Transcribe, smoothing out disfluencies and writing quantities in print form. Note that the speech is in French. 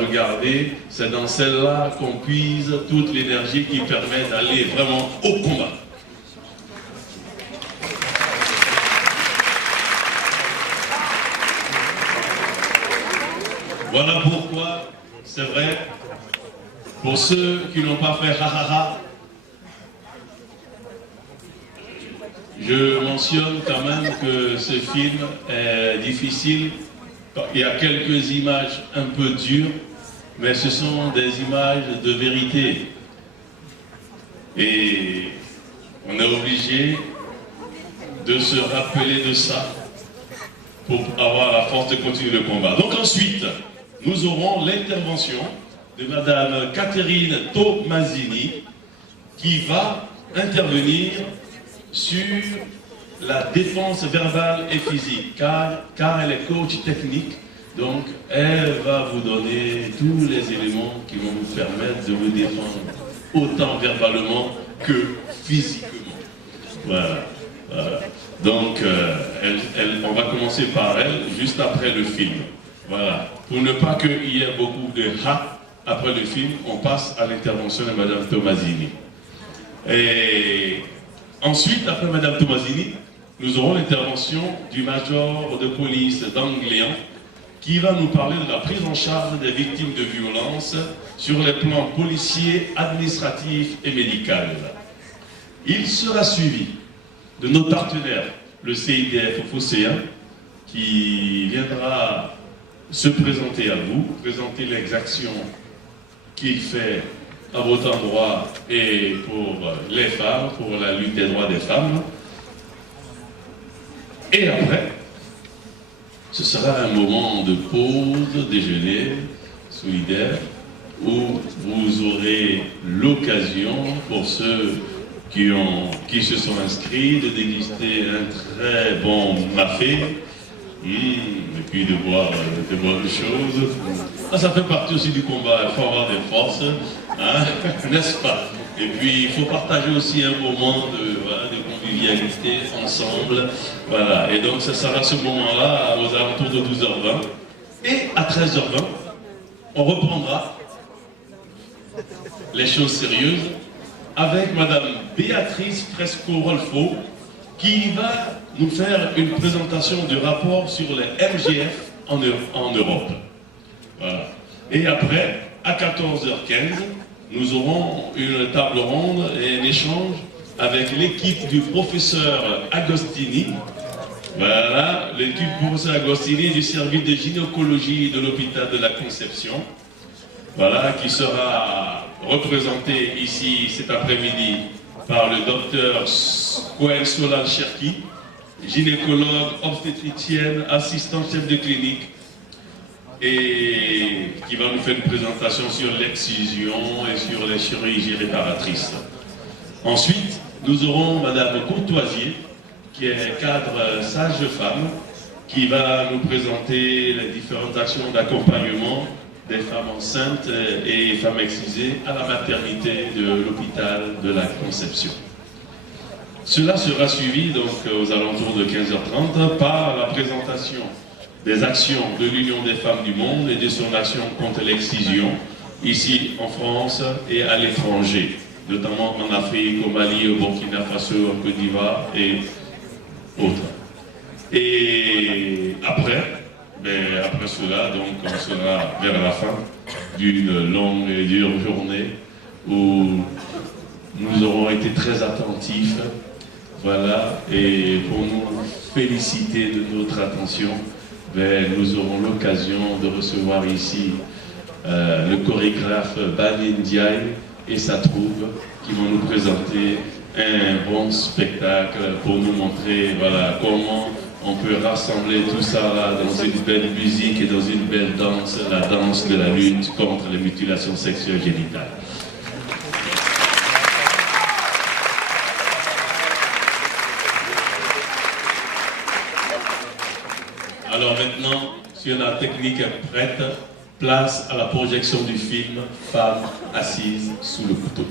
Regardez, c'est dans celle-là qu'on puise toute l'énergie qui permet d'aller vraiment au combat. Voilà pourquoi, c'est vrai, pour ceux qui n'ont pas fait ha, je mentionne quand même que ce film est difficile. Il y a quelques images un peu dures, mais ce sont des images de vérité. Et on est obligé de se rappeler de ça pour avoir la force de continuer le combat. Donc ensuite, nous aurons l'intervention de Madame Catherine Tommasini qui va intervenir sur la défense verbale et physique, car elle est coach technique, donc elle va vous donner tous les éléments qui vont vous permettre de vous défendre autant verbalement que physiquement. Voilà. Donc on va commencer par elle, juste après le film. Voilà. Pour ne pas qu'il y ait beaucoup de ha après le film, on passe à l'intervention de Madame Tommasini. Et ensuite, après Madame Tommasini, nous aurons l'intervention du major de police d'Angléan qui va nous parler de la prise en charge des victimes de violences sur les plans policiers, administratifs et médical. Il sera suivi de nos partenaires, le CIDF Phocéen, qui viendra se présenter à vous, présenter les actions qu'il fait à votre endroit et pour les femmes, pour la lutte des droits des femmes. Et après, ce sera un moment de pause, déjeuner solidaire, où vous aurez l'occasion, pour ceux qui se sont inscrits, de déguster un très bon mafé, et puis de boire de bonnes choses. Ça fait partie aussi du combat, il faut avoir des forces, hein, n'est-ce pas? Et puis il faut partager aussi un moment de convivialité ensemble. Voilà. Et donc ça sera ce moment-là aux alentours de 12h20. Et à 13h20, on reprendra les choses sérieuses avec Madame Béatrice Fresco-Rolfo qui va nous faire une présentation du rapport sur les MGF en Europe. Voilà. Et après, à 14h15, nous aurons une table ronde et un échange avec l'équipe du professeur Agostini. Voilà, l'équipe du professeur Agostini du service de gynécologie de l'hôpital de la Conception. Voilà, qui sera représenté ici cet après-midi par le docteur Cohen Solal Cherki, gynécologue, obstétricienne, assistant chef de clinique, et qui va nous faire une présentation sur l'excision et sur les chirurgies réparatrices. Ensuite, nous aurons Madame Courtoisier, qui est cadre sage-femme, qui va nous présenter les différentes actions d'accompagnement des femmes enceintes et femmes excisées à la maternité de l'hôpital de la Conception. Cela sera suivi donc aux alentours de 15h30 par la présentation des actions de l'Union des femmes du monde et de son action contre l'excision, ici en France et à l'étranger, notamment en Afrique, au Mali, au Burkina Faso, en Côte d'Ivoire et autres. Et après cela, donc on sera vers la fin d'une longue et dure journée où nous aurons été très attentifs, voilà, et pour nous féliciter de notre attention, nous aurons l'occasion de recevoir ici le chorégraphe Bani Ndiaye et sa troupe qui vont nous présenter un bon spectacle pour nous montrer, voilà, comment on peut rassembler tout ça là, dans une belle musique et dans une belle danse, la danse de la lutte contre les mutilations sexuelles génitales. Alors maintenant, si la technique est prête, place à la projection du film Femme assise sous le couteau.